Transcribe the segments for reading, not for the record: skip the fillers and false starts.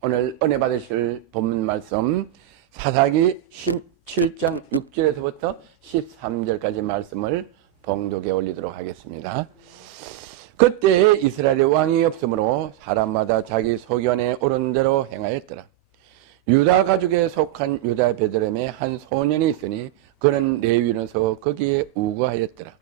오늘 은혜 받으실 본문 말씀 사사기 17장 6절에서부터 13절까지 말씀을 봉독에 올리도록 하겠습니다. 그때 이스라엘의 왕이 없으므로 사람마다 자기 소견에 오른 대로 행하였더라. 유다 가족에 속한 유다 베들레헴에 한 소년이 있으니 그는 레위인으로서 거기에 우거하였더라.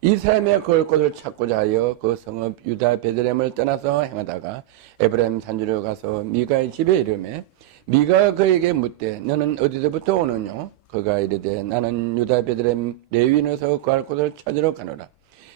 이 사람의 그럴 곳을 찾고자 하여 그 성읍 유다 베들레헴을 떠나서 행하다가 에브라임 산지로 가서 미가의 집에 이르매 미가가 그에게 묻되 너는 어디서부터 오느냐? 그가 이르되 나는 유다 베들레헴 레위인으로서 거할 곳을 찾으러 가노라.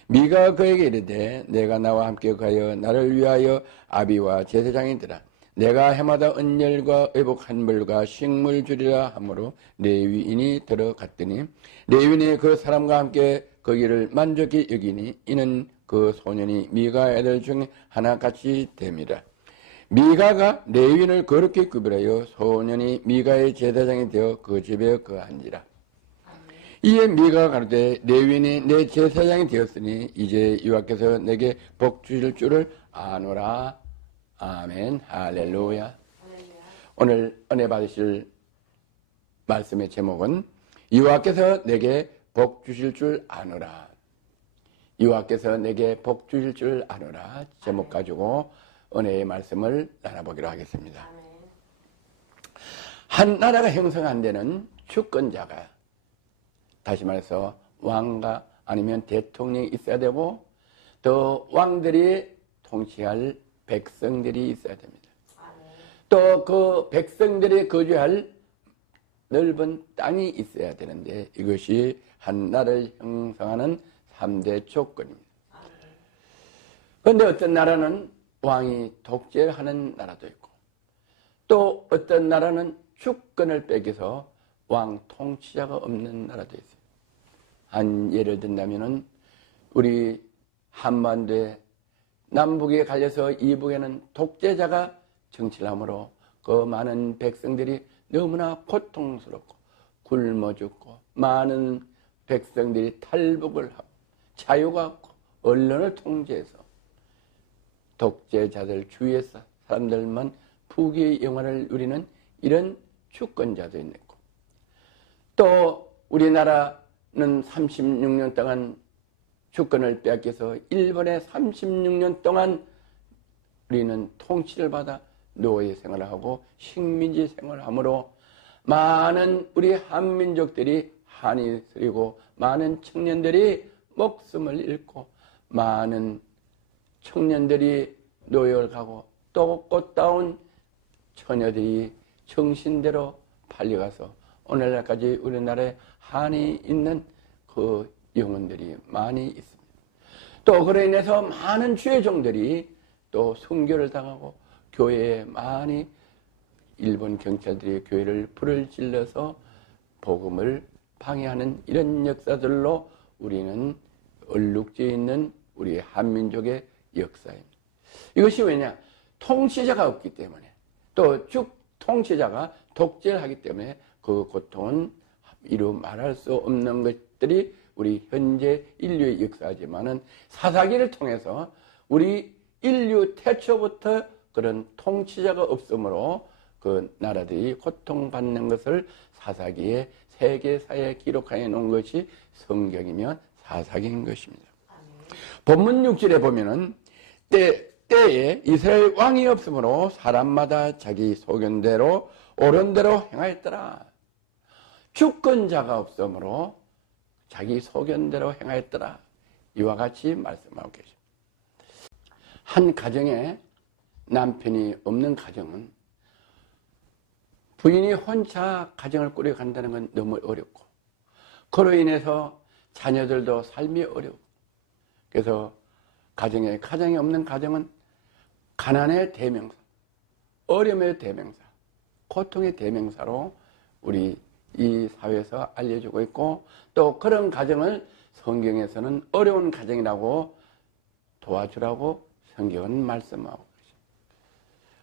미가가 그에게 이르되 내가 나와 함께 가여 나를 위하여 아비와 제사장이더라. 내가 해마다 은열과 의복 한 벌과 식물 주리라 하므로 레위인이 들어갔더니 레위인이 그 사람과 함께 거기를 만족히 여기니 이는 그 소년이 미가 애들 중 하나같이 됨이라. 미가가 레위인을 거룩히 구별하여 소년이 미가의 제사장이 되어 그 집에 거한지라. 이에 미가가 가로되 레위인이 내 제사장이 되었으니 이제 여호와께서 내게 복 주실 줄을 아노라. 아멘. 할렐루야. 오늘 은혜 받으실 말씀의 제목은 여호와께서 내게 복 주실 줄 아노라. 여호와께서 내게 복 주실 줄 아노라. 제목 가지고 은혜의 말씀을 나눠보기로 하겠습니다. 한 나라가 형성한 데는 주권자가, 다시 말해서 왕과 아니면 대통령이 있어야 되고 또 왕들이 통치할 백성들이 있어야 됩니다. 또 그 백성들이 거주할 넓은 땅이 있어야 되는데 이것이 한 나라를 형성하는 3대 조건입니다. 그런데 어떤 나라는 왕이 독재하는 나라도 있고 또 어떤 나라는 주권을 빼앗겨서 왕 통치자가 없는 나라도 있어요. 한 예를 든다면은 우리 한반도에 남북에 갈려서 이북에는 독재자가 정치를 하므로 그 많은 백성들이 너무나 고통스럽고 굶어 죽고 많은 백성들이 탈북을 하고 자유가 없고 언론을 통제해서 독재자들 주위의 사람들만 부귀의 영화를 누리는 이런 주권자도 있고 또 우리나라는 36년 동안 주권을 빼앗겨서 일본에 36년 동안 우리는 통치를 받아 노예 생활을 하고 식민지 생활을 하므로 많은 우리 한민족들이 한이 쓰리고 많은 청년들이 목숨을 잃고 많은 청년들이 노예를 가고 또 꽃다운 처녀들이 정신대로 팔려가서 오늘날까지 우리나라에 한이 있는 그 영혼들이 많이 있습니다. 또 그로 인해서 많은 주의 종들이 또 순교를 당하고 교회에 많이 일본 경찰들이 교회를 불을 질러서 복음을 방해하는 이런 역사들로 우리는 얼룩져 있는 우리 한민족의 역사입니다. 이것이 왜냐? 통치자가 없기 때문에 또 통치자가 독재를 하기 때문에 그 고통은 이루 말할 수 없는 것들이 우리 현재 인류의 역사지만은 사사기를 통해서 우리 인류 태초부터 그런 통치자가 없으므로 그 나라들이 고통받는 것을 사사기에 세계사에 기록하여 놓은 것이 성경이며 사사기인 것입니다. 본문 6절에 보면은 때에 이스라엘 왕이 없으므로 사람마다 자기 소견대로 옳은 대로 행하였더라. 주권자가 없으므로 자기 소견대로 행하였더라. 이와 같이 말씀하고 계십니다. 한 가정에 남편이 없는 가정은 부인이 혼자 가정을 꾸려간다는 건 너무 어렵고 그로 인해서 자녀들도 삶이 어려워. 그래서 가정이 없는 가정은 가난의 대명사, 어려움의 대명사, 고통의 대명사로 우리 이 사회에서 알려주고 있고 또 그런 가정을 성경에서는 어려운 가정이라고 도와주라고 성경은 말씀하고 계십니다.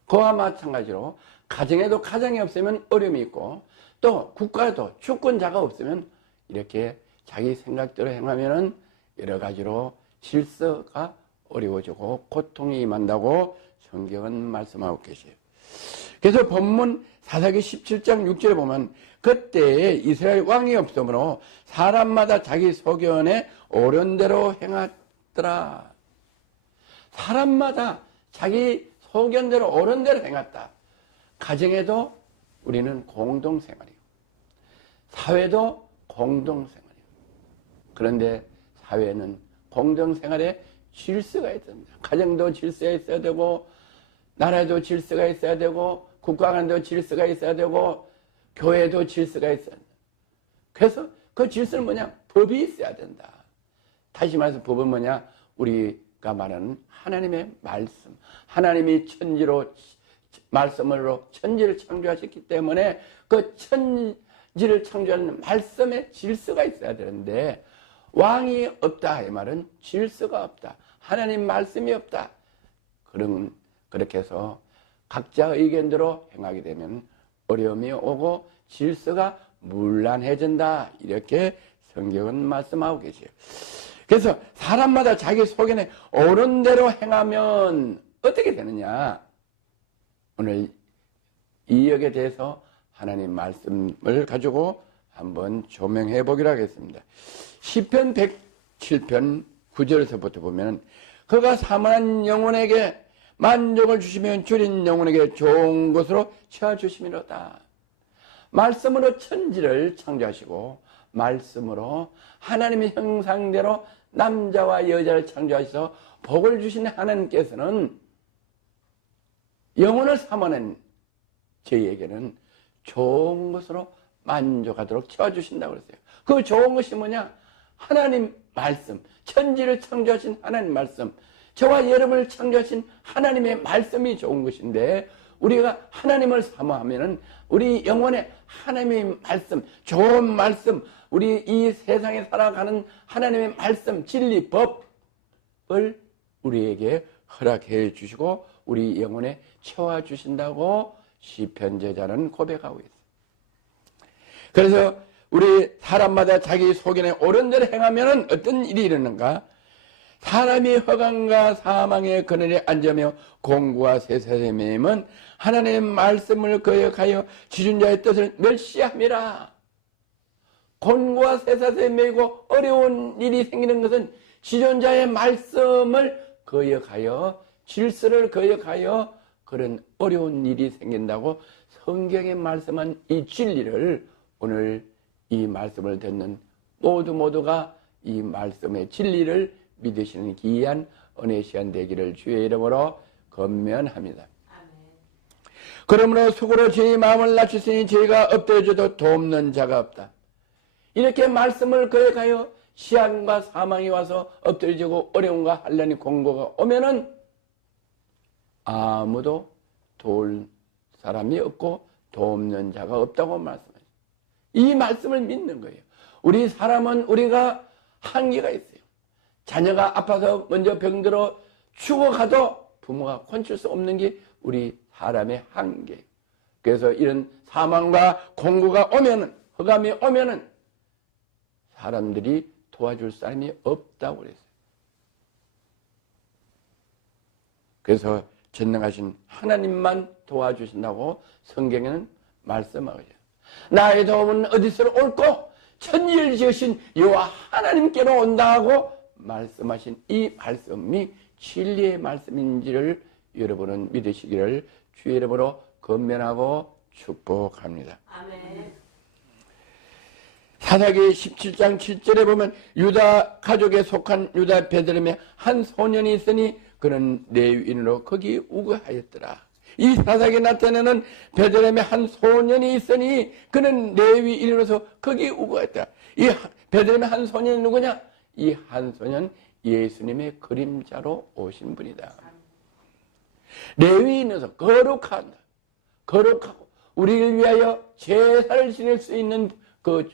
그와 마찬가지로 가정에도 가정이 없으면 어려움이 있고 또 국가에도 주권자가 없으면 이렇게 자기 생각대로 행하면은 여러 가지로 질서가 어려워지고 고통이 임한다고 성경은 말씀하고 계세요. 그래서 본문 사사기 17장 6절에 보면 그때 이스라엘 왕이 없으므로 사람마다 자기 소견에 옳은 대로 행하더라. 사람마다 자기 소견대로 옳은 대로 행했다. 가정에도 우리는 공동생활이고 사회도 공동생활이고 그런데 사회는 공동생활에 질서가 있어야 됩니다. 가정도 질서가 있어야 되고 나라도 질서가 있어야 되고 국가 간도 질서가 있어야 되고 교회도 질서가 있어야 된다. 그래서 그 질서는 뭐냐? 법이 있어야 된다. 다시 말해서 법은 뭐냐? 우리가 말하는 하나님의 말씀. 하나님이 천지로 말씀으로 천지를 창조하셨기 때문에 그 천지를 창조하는 말씀의 질서가 있어야 되는데 왕이 없다 이 말은 질서가 없다. 하나님 말씀이 없다. 그렇게 해서 각자 의견대로 행하게 되면 어려움이 오고 질서가 문란해진다. 이렇게 성경은 말씀하고 계세요. 그래서 사람마다 자기 소견에 옳은 대로 행하면 어떻게 되느냐? 오늘 이 역에 대해서 하나님 말씀을 가지고 한번 조명해 보기로 하겠습니다. 시편 107편 9절에서부터 보면 그가 사모한 영혼에게 만족을 주시면 줄인 영혼에게 좋은 것으로 채워주심이로다. 말씀으로 천지를 창조하시고 말씀으로 하나님의 형상대로 남자와 여자를 창조하셔서 복을 주신 하나님께서는 영혼을 삼아낸 저희에게는 좋은 것으로 만족하도록 채워주신다고 그랬어요. 그 좋은 것이 뭐냐? 하나님 말씀, 천지를 창조하신 하나님 말씀, 저와 여러분을 창조하신 하나님의 말씀이 좋은 것인데 우리가 하나님을 사모하면은 우리 영혼에 하나님의 말씀, 좋은 말씀, 우리 이 세상에 살아가는 하나님의 말씀, 진리, 법을 우리에게 허락해 주시고 우리 영혼에 채워주신다고 시편 저자는 고백하고 있어요. 그래서 우리 사람마다 자기 소견에 옳은 대로 행하면 어떤 일이 일어나는가? 사람이 허강과 사망의 그늘에 앉으며 공고와 세상에 매임은 하나님의 말씀을 거역하여 지존자의 뜻을 멸시함이라. 곤고와 세상에 매이고 어려운 일이 생기는 것은 지존자의 말씀을 거역하여 질서를 거역하여 그런 어려운 일이 생긴다고 성경에 말씀한 이 진리를 오늘 이 말씀을 듣는 모두가 이 말씀의 진리를 믿으시는 귀한 은혜 시간 되기를 주의 이름으로 권면합니다. 그러므로 수고로 저희 마음을 낮추시니 저희가 엎드려져도 돕는 자가 없다. 이렇게 말씀을 거역하여 시한과 사망이 와서 엎드려지고 어려움과 한란이 공고가 오면은 아무도 도울 사람이 없고 돕는 자가 없다고 말씀하십니다. 이 말씀을 믿는 거예요. 우리 사람은 우리가 한계가 있어요. 자녀가 아파서 먼저 병들어 죽어가도 부모가 건칠 수 없는 게 우리 사람의 한계예요. 그래서 이런 사망과 공고가 오면은, 흑암이 오면은 사람들이 도와줄 사람이 없다고 그랬어요. 그래서 전능하신 하나님만 도와주신다고 성경에는 말씀하고 있어요. 나의 도움은 어디서 올꼬? 천지를 지으신 여호와 하나님께로 온다고 말씀하신 이 말씀이 진리의 말씀인지를 여러분은 믿으시기를 주의 이름으로 권면하고 축복합니다. 아멘. 사사기 17장 7절에 보면 유다 가족에 속한 유다 베들레헴에 한 소년이 있으니 그는 레위인으로 거기 우거하였더라. 이 사사기에 나타내는 베들레헴에 한 소년이 있으니 그는 레위인으로서 거기 우거하였더라. 이 베들레헴에 한 소년이 누구냐? 이 한 소년 예수님의 그림자로 오신 분이다. 레위인으로서 거룩하고 우리를 위하여 제사를 지낼 수 있는 그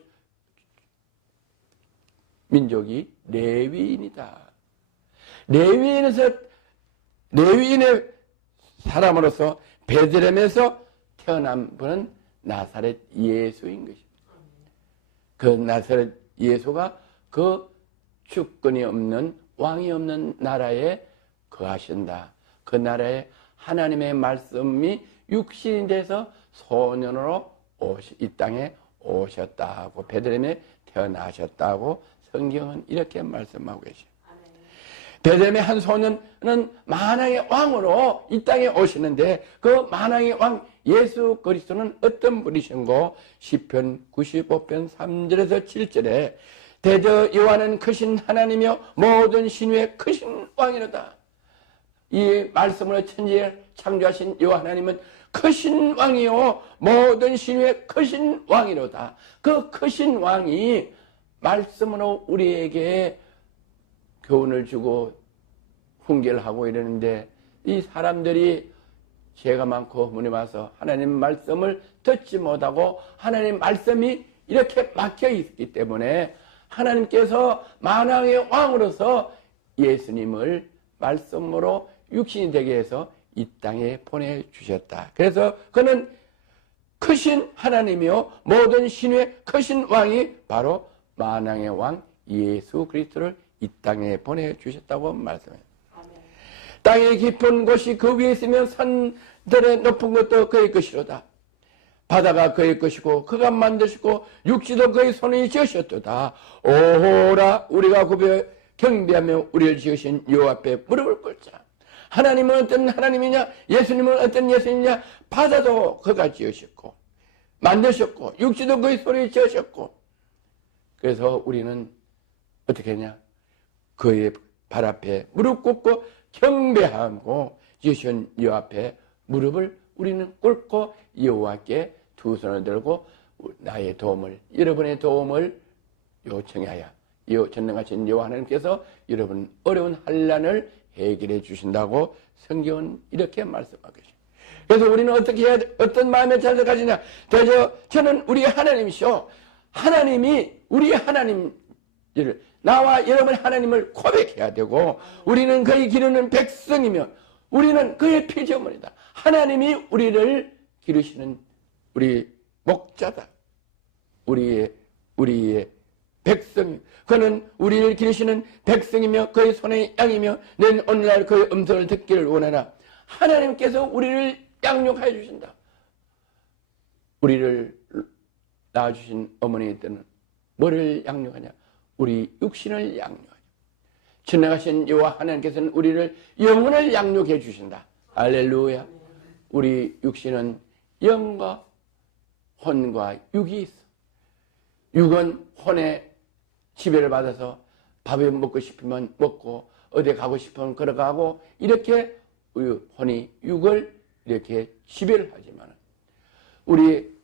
민족이 레위인이다. 레위인의 사람으로서 베들레헴에서 태어난 분은 나사렛 예수인 것입니다. 그 나사렛 예수가 그 주권이 없는 왕이 없는 나라에 거하신다. 그 나라에 하나님의 말씀이 육신이 돼서 소년으로 이 땅에 오셨다고, 베들레헴에 태어나셨다고 성경은 이렇게 말씀하고 계셔요. 베들레헴의 한 소년은 만왕의 왕으로 이 땅에 오시는데, 그 만왕의 왕 예수 그리스도는 어떤 분이신고, 시편 95편 3절에서 7절에 대저 여호와는 크신 하나님이여 모든 신유의 크신 왕이로다. 이 말씀으로 천지를 창조하신 여호와 하나님은 크신 왕이요 모든 신유의 크신 왕이로다. 그 크신 왕이 말씀으로 우리에게 교훈을 주고 훈계를 하고 이러는데, 이 사람들이 죄가 많고 문에 와서 하나님 말씀을 듣지 못하고 하나님 말씀이 이렇게 막혀 있기 때문에 하나님께서 만왕의 왕으로서 예수님을 말씀으로 육신이 되게 해서 이 땅에 보내주셨다. 그래서 그는 크신 하나님이요 모든 신의 크신 왕이 바로 만왕의 왕 예수 그리스도를 이 땅에 보내주셨다고 말씀해요. 땅의 깊은 곳이 그 위에 있으면 산들의 높은 것도 그의 것이로다. 바다가 그의 것이고 그가 만드시고 육지도 그의 손이 지으셨도다. 오호라 우리가 굽여 경배하며 우리를 지으신 여호와 앞에 무릎을 꿇자. 하나님은 어떤 하나님이냐, 예수님은 어떤 예수님이냐. 바다도 그가 지으셨고 만드셨고 육지도 그의 손이 지으셨고, 그래서 우리는 어떻게 하냐, 그의 발 앞에 무릎 꿇고 경배하고 지으신 여호와 앞에 무릎을 우리는 꿇고 여호와께 두 손을 들고 나의 도움을, 여러분의 도움을 요청하여 전능하신 여호와 하나님께서 여러분 어려운 환난을 해결해 주신다고 성경은 이렇게 말씀하고 계십니다. 그래서 우리는 어떻게 해야 돼? 어떤 마음의 자세를 가지냐? 저는 우리 하나님이시오. 하나님이 우리 하나님을, 나와 여러분의 하나님을 고백해야 되고, 우리는 그의 기르는 백성이며 우리는 그의 피조물이다. 하나님이 우리를 기르시는 우리 목자다. 우리의 백성이, 그는 우리를 기르시는 백성이며 그의 손의 양이며 nên 오늘날 그의 음성을 듣기를 원하나. 하나님께서 우리를 양육하여 주신다. 우리를 낳아주신 어머니의 때는 뭐를 양육하냐? 우리 육신을 양육하냐. 전능하신 여호와 하나님께서는 우리를 영혼을 양육해 주신다. 할렐루야. 우리 육신은 영과 혼과 육이 있어. 육은 혼의 지배를 받아서 밥을 먹고 싶으면 먹고 어디 가고 싶으면 걸어가고, 이렇게 우리 혼이 육을 이렇게 지배를 하지만 우리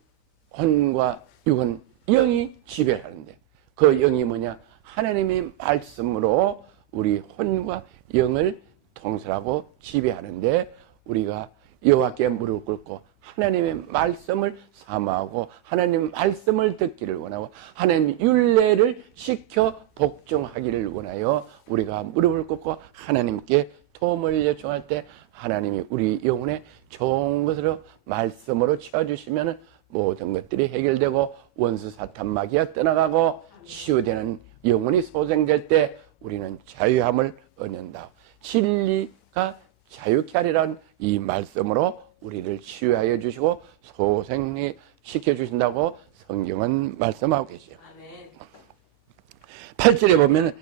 혼과 육은 영이 지배를 하는데, 그 영이 뭐냐? 하나님의 말씀으로 우리 혼과 영을 통솔하고 지배하는데, 우리가 여호와께 무릎 꿇고 하나님의 말씀을 사모하고 하나님 말씀을 듣기를 원하고 하나님의 율례를 지켜 복종하기를 원하여 우리가 무릎을 꿇고 하나님께 도움을 요청할 때, 하나님이 우리 영혼에 좋은 것으로 말씀으로 채워주시면 모든 것들이 해결되고 원수 사탄 마귀가 떠나가고 치유되는 영혼이 소생될 때 우리는 자유함을 얻는다. 진리가 자유케 하리라는 이 말씀으로 우리를 치유하여 주시고 소생리 시켜주신다고 성경은 말씀하고 계시죠. 8절에 보면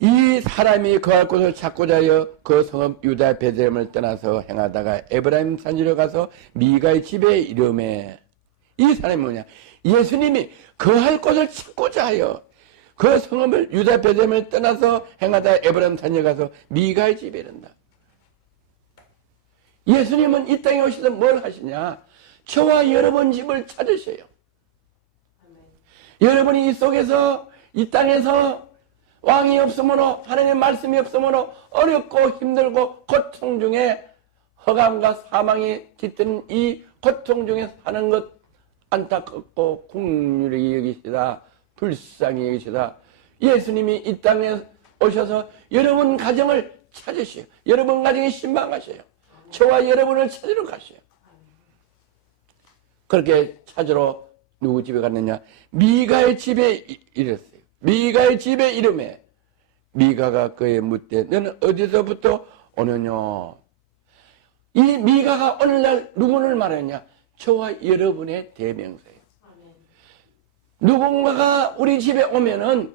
이 사람이 거할 곳을 찾고자 하여 그 성읍 유다 베들레헴을 떠나서 행하다가 에브라임 산지로 가서 미가의 집에 이르매. 이 사람이 뭐냐? 예수님이 거할 곳을 찾고자 하여 그 성읍을 유다 베들레헴을 떠나서 행하다가 에브라임 산지로 가서 미가의 집에 이른다. 예수님은 이 땅에 오셔서 뭘 하시냐? 저와 여러분 집을 찾으셔요. 여러분이 이 속에서, 이 땅에서 왕이 없으므로, 하나님의 말씀이 없으므로 어렵고 힘들고 고통 중에, 허감과 사망이 깃든 이 고통 중에 사는 것 안타깝고 긍휼히 여기시다, 불쌍히 여기시다. 예수님이 이 땅에 오셔서 여러분 가정을 찾으셔요. 여러분 가정에 신방하셔요. 저와 여러분을 찾으러 가셔요. 그렇게 찾으러 누구 집에 갔느냐? 미가의 집에 이랬어요. 미가의 집에 이름에 미가가 그의 묻되 너는 어디서부터 오느냐? 이 미가가 오늘날 누구를 말하냐? 저와 여러분의 대명사예요. 누군가가 우리 집에 오면은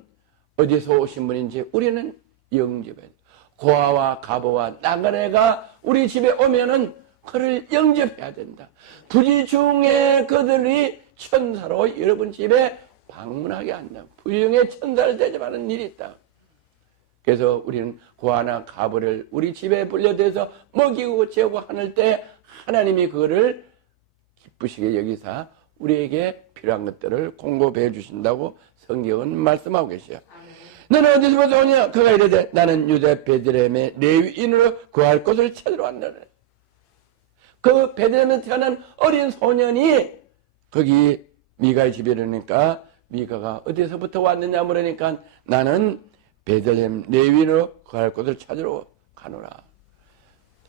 어디서 오신 분인지 우리는 영접해야 돼. 고아와 가보와 나그네가 우리 집에 오면은 그를 영접해야 된다. 부지 중에 그들이 천사로 여러분 집에 방문하게 한다. 부중에 천사를 대접하는 일이 있다. 그래서 우리는 고아나 가보를 우리 집에 불려대서 먹이고 재우고 하는 때 하나님이 그거를 기쁘시게 여기사 우리에게 필요한 것들을 공급해 주신다고 성경은 말씀하고 계셔요. 너는 어디서부터 오냐? 그가 이르되 나는 유대 베들레헴의 레위인으로 구할 곳을 찾으러 왔다. 그 베들레헴에 태어난 어린 소년이 거기 미가의 집에 이르니까 미가가 어디서부터 왔느냐 물으니까 나는 베들레헴 레위인으로 구할 곳을 찾으러 가노라.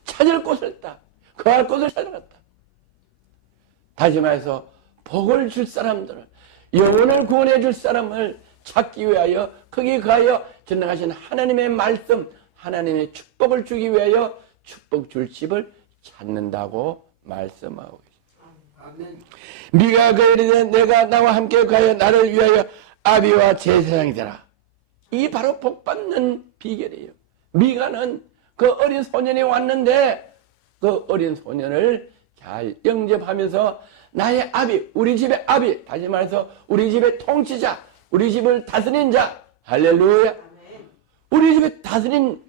찾을 곳을 있다. 구할 곳을 찾아갔다. 다시 말해서 복을 줄 사람들을, 영혼을 구원해 줄 사람을 찾기 위하여 거기 가여 전능하신 하나님의 말씀, 하나님의 축복을 주기 위하여 축복 줄 집을 찾는다고 말씀하고 계십니다. 미가가 이르되 내가 나와 함께 가여 나를 위하여 아비와 제사장이 되라. 이 바로 복받는 비결이에요. 미가는 그 어린 소년이 왔는데 그 어린 소년을 잘 영접하면서 나의 아비, 우리 집의 아비, 다시 말해서 우리 집의 통치자, 우리 집을 다스린 자, 할렐루야. 우리 집에 다스린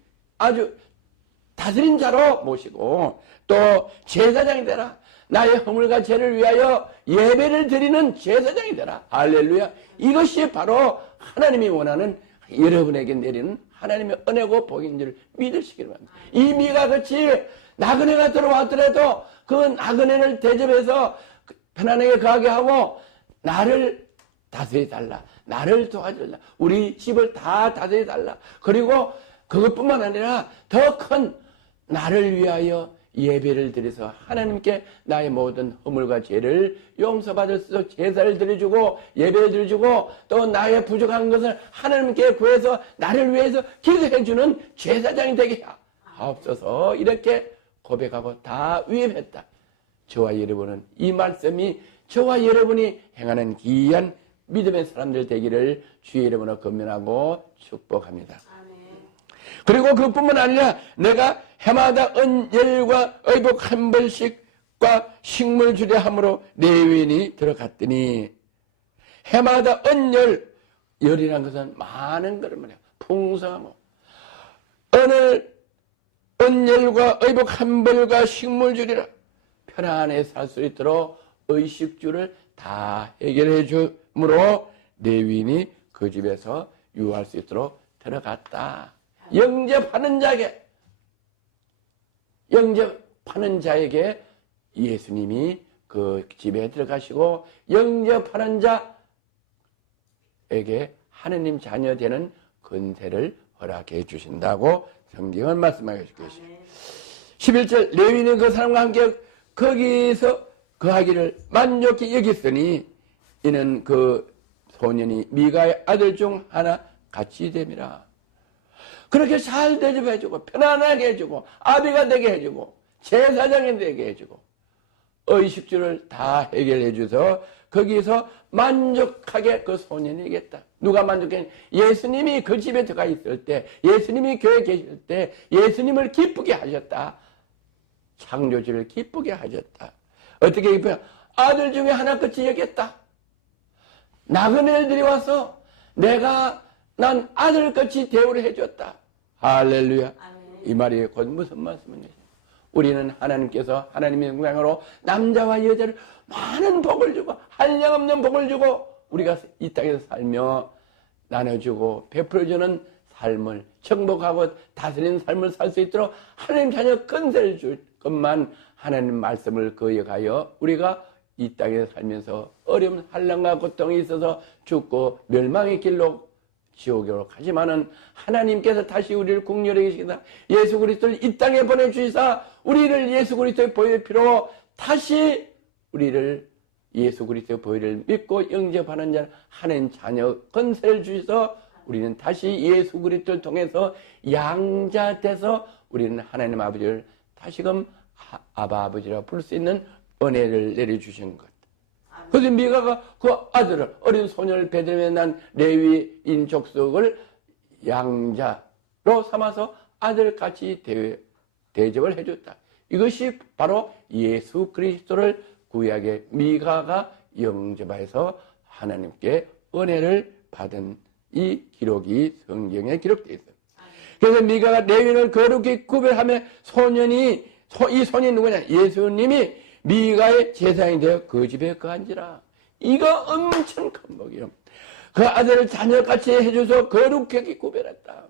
자로 모시고 또 제사장이 되라. 나의 허물과 죄를 위하여 예배를 드리는 제사장이 되라. 할렐루야. 이것이 바로 하나님이 원하는 여러분에게 내리는 하나님의 은혜고 복인 줄 믿으시기를 바랍니다. 이 미가 같이 나그네가 들어왔더라도 그 나그네를 대접해서 편안하게 가게 하고 나를 다스려달라. 나를 도와달라. 우리 집을 다 다스려달라. 그리고 그것뿐만 아니라 더 큰 나를 위하여 예배를 드려서 하나님께 나의 모든 허물과 죄를 용서받을 수 있도록 제사를 드려주고 예배를 드려주고 또 나의 부족한 것을 하나님께 구해서 나를 위해서 기도해주는 제사장이 되게 하옵소서. 이렇게 고백하고 다 위임했다. 저와 여러분은 이 말씀이 저와 여러분이 행하는 귀한 믿음의 사람들 되기를 주의 이름으로 건면하고 축복합니다. 그리고 그뿐만 아니라 내가 해마다 은열과 의복 한 벌씩과 식물 주려 함으로 레위인이 들어갔더니 해마다 열이란 것은 많은 것을 말해요. 풍성하고 오늘 은열과 의복 한 벌과 식물 주리라. 편안하게 살 수 있도록 의식주를 다 해결해 주므로 레위인이 그 집에서 유할 수 있도록 들어갔다. 영접하는 자에게 예수님이 그 집에 들어가시고 영접하는 자에게 하느님 자녀 되는 권세를 허락해 주신다고 성경은 말씀하고 계십니다. 11절 레위인은 그 사람과 함께 거기서 거하기를 만족히 여겼으니 이는 그 소년이 미가의 아들 중 하나 같이 됨이라. 그렇게 잘 대접해주고 편안하게 해주고 아비가 되게 해주고 제사장이 되게 해주고 의식주를 다 해결해 줘서 거기서 만족하게 그 소년이 이겼다. 누가 만족했냐? 예수님이 그 집에 들어가 있을 때, 예수님이 교회에 계실 때 예수님을 기쁘게 하셨다. 창조주를 기쁘게 하셨다. 어떻게 기쁘냐? 아들 중에 하나같이 여겼다. 나그네들이 와서 난 아들같이 대우를 해줬다. 할렐루야. 이 말이 곧 무슨 말씀이냐? 우리는 하나님께서 하나님의 영광으로 남자와 여자를 많은 복을 주고 한량없는 복을 주고 우리가 이 땅에서 살며 나눠주고 베풀어주는 삶을 정복하고 다스리는 삶을 살 수 있도록 하나님 자녀 권세를 줄 것만 하나님 말씀을 거역하여 우리가 이 땅에 살면서 어려운 한란과 고통이 있어서 죽고 멸망의 길로 지옥으로 가지만은 하나님께서 다시 우리를 국률에 계시다. 예수 그리스도를 이 땅에 보내주시사 우리를 예수 그리스도의 보혈 피로 다시 우리를 예수 그리스도의 보혈을 믿고 영접하는 자 하나님 자녀 권세를 주셔서 우리는 다시 예수 그리스도를 통해서 양자 돼서 우리는 하나님 아버지를 다시금 아바 아버지라 부를 수 있는 은혜를 내려주신 것. 그래서 미가가 그 아들을, 어린 소년을 베들레헴에 난 레위인 족속을 양자로 삼아서 아들같이 대접을 해줬다. 이것이 바로 예수 그리스도를 구약의 미가가 영접해서 하나님께 은혜를 받은 이 기록이 성경에 기록되어 있어요. 그래서 미가가 레위인을 거룩히 구별하며 이 손이 누구냐? 예수님이 미가의 제사장이 되어 그 집에 거한지라. 이거 엄청 큰 복이요. 그 아들을 자녀같이 해줘서 거룩하게 구별했다.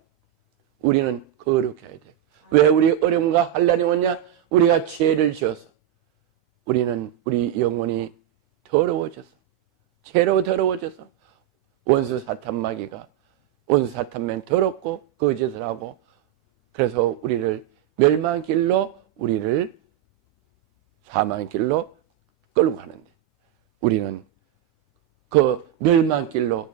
우리는 거룩해야 돼. 왜 우리 어려움과 환난이 오냐? 우리가 죄를 지어서 우리 영혼이 더러워져서, 죄로 더러워져서 원수 사탄마귀가, 원수 사탄맨 더럽고 거짓을 하고, 그래서 우리를 멸망길로, 우리를 사망길로 끌고 가는데, 우리는 그 멸망길로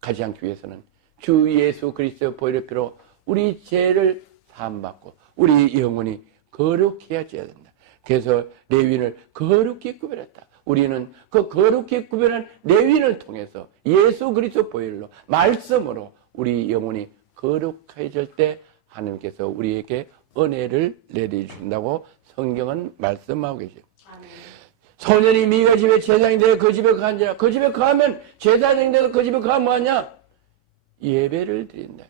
가지 않기 위해서는 주 예수 그리스도의 보혈의 피로 우리 죄를 사함받고 우리 영혼이 거룩해야 된다. 그래서 레위인을 거룩히 구별했다. 우리는 그 거룩히 구별한 레위인을 통해서 예수 그리스도 보혈로, 말씀으로 우리 영혼이 거룩해질 때 하나님께서 우리에게 은혜를 내려주신다고 성경은 말씀하고 계세요. 소년이 미가 집에 제사장이 되어 그 집에 거한지라. 그 집에 거하면, 제사장이 되어서 그 집에 거하면 뭐하냐? 예배를 드린다.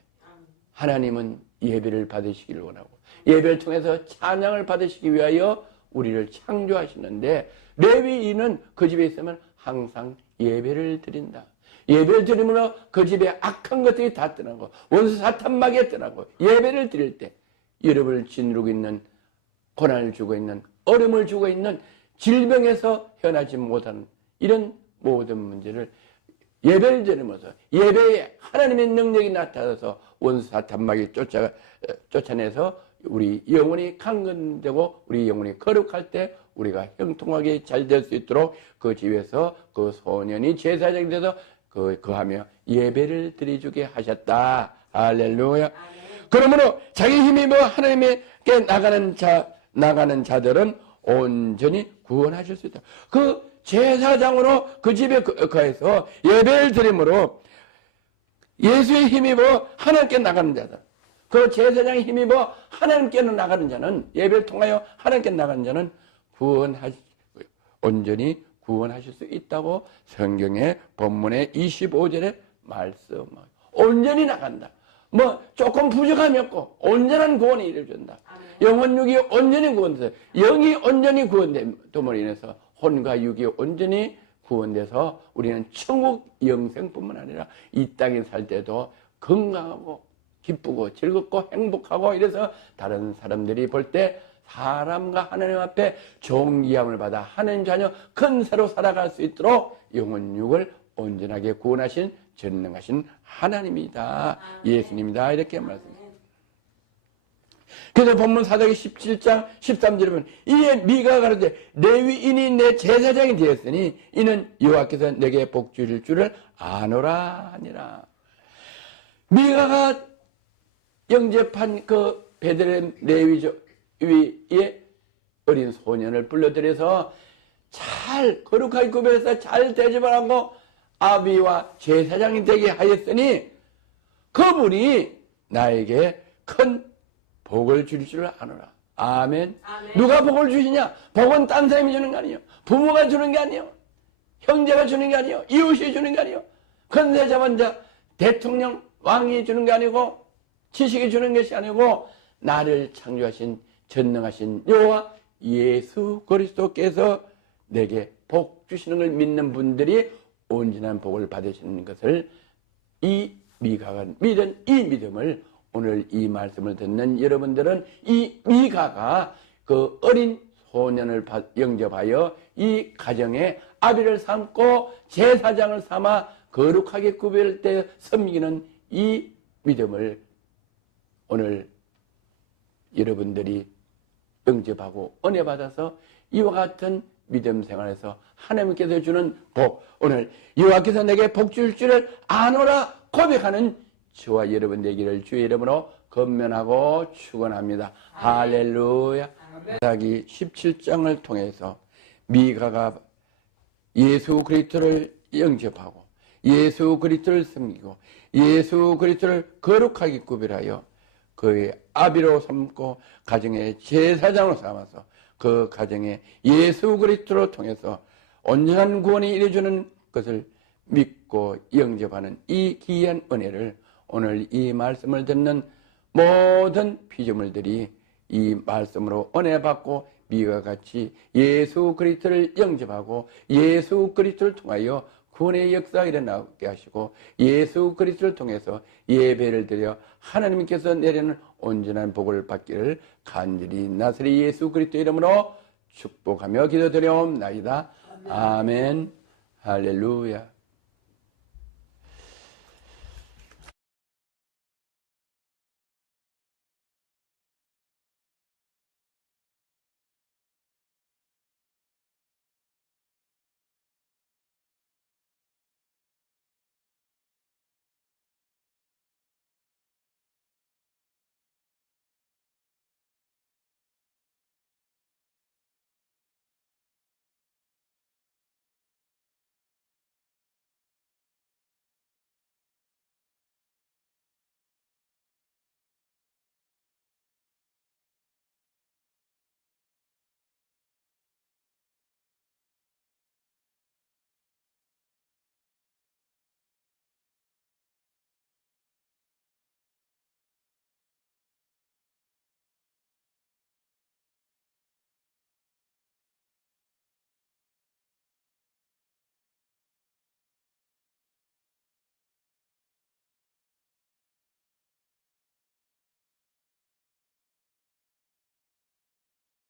하나님은 예배를 받으시기를 원하고, 예배를 통해서 찬양을 받으시기 위하여 우리를 창조하시는데, 레위인은 그 집에 있으면 항상 예배를 드린다. 예배를 드리므로 그 집에 악한 것들이 다 떠나고, 원수 사탄마귀가 떠나고, 예배를 드릴 때 여러분을 짓누르고 있는, 고난을 주고 있는, 어려움을 주고 있는, 질병에서 헤어나지 못하는 이런 모든 문제를 예배를 드리면서, 예배에 하나님의 능력이 나타나서 원수 사탄마귀 쫓아내서 우리 영혼이 강건되고 우리 영혼이 거룩할 때 우리가 형통하게 잘 될 수 있도록 그 집에서 그 소년이 제사장이 돼서 거하며 예배를 드려주게 하셨다. 할렐루야. 그러므로 자기 힘이 뭐 하나님께 나가는 자들은 온전히 구원하실 수 있다. 그 제사장으로 그 집에 거해서 예배를 드림으로 예수의 힘입어 하나님께 나가는 자다. 그 제사장의 힘입어 하나님께로 나가는 자는, 예배를 통하여 하나님께 나가는 자는 온전히 구원하실 수 있다고 성경의 본문의 25절에 말씀하고, 온전히 나간다. 뭐 조금 부족함이 없고 온전한 구원이 이루어진다. 영혼 육이 온전히 구원돼서, 영이 온전히 구원됨으로 인해서 혼과 육이 온전히 구원돼서 우리는 천국 영생뿐만 아니라 이 땅에 살 때도 건강하고 기쁘고 즐겁고 행복하고, 이래서 다른 사람들이 볼 때 사람과 하나님 앞에 존귀함을 받아 하나님 자녀 큰 새로 살아갈 수 있도록 영혼 육을 온전하게 구원하신 전능하신 하나님이다. 예수님이다. 이렇게 말씀합니다. 그래서 본문 사도기 17장 13절에 보면, 이에 미가가 가로되 레위인이 내 제사장이 되었으니 이는 여호와께서 내게 복 주실 줄을 아노라 하니라. 미가가 영접한 그 베들레헴 레위의 어린 소년을 불러들여서 잘 거룩하게 구별해서 잘 대접을 하고 아비와 제사장이 되게 하였으니 그분이 나에게 큰 복을 주실 줄 아노라. 아멘. 누가 복을 주시냐? 복은 딴 사람이 주는 거 아니에요. 부모가 주는 게 아니에요. 형제가 주는 게 아니에요. 이웃이 주는 게 아니에요. 권세 잡은 자, 대통령, 왕이 주는 게 아니고, 지식이 주는 것이 아니고, 나를 창조하신 전능하신 여호와 예수 그리스도께서 내게 복 주시는 걸 믿는 분들이 온전한 복을 받으시는 것을, 이 미가가 믿은 이 믿음을 오늘 이 말씀을 듣는 여러분들은 이 미가가 그 어린 소년을 영접하여 이 가정에 아비를 삼고 제사장을 삼아 거룩하게 구별할 때 섬기는 이 믿음을 오늘 여러분들이 영접하고 은혜 받아서 이와 같은 믿음 생활에서 하나님께서 주는 복, 오늘 여호와께서 내게 복 줄 줄을 아노라 고백하는 저와 여러분 되기를 주의 이름으로 건면하고 축원합니다. 할렐루야. 사사기 17장을 통해서 미가가 예수 그리스도를 영접하고 예수 그리스도를 섬기고 예수 그리스도를 거룩하게 구별하여 그의 아비로 삼고 가정의 제사장으로 삼아서 그 가정에 예수 그리스도를 통해서 온전한 구원이 이루어주는 것을 믿고 영접하는 이 귀한 은혜를 오늘 이 말씀을 듣는 모든 피조물들이 이 말씀으로 은혜 받고 미가 같이 예수 그리스도를 영접하고 예수 그리스도를 통하여 구원의 역사가 일어나게 하시고 예수 그리스도를 통해서 예배를 드려 하나님께서 내리는 온전한 복을 받기를 간절히 나사렛 예수 그리스도 이름으로 축복하며 기도드려옵나이다. 아멘. 할렐루야.